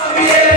Yeah.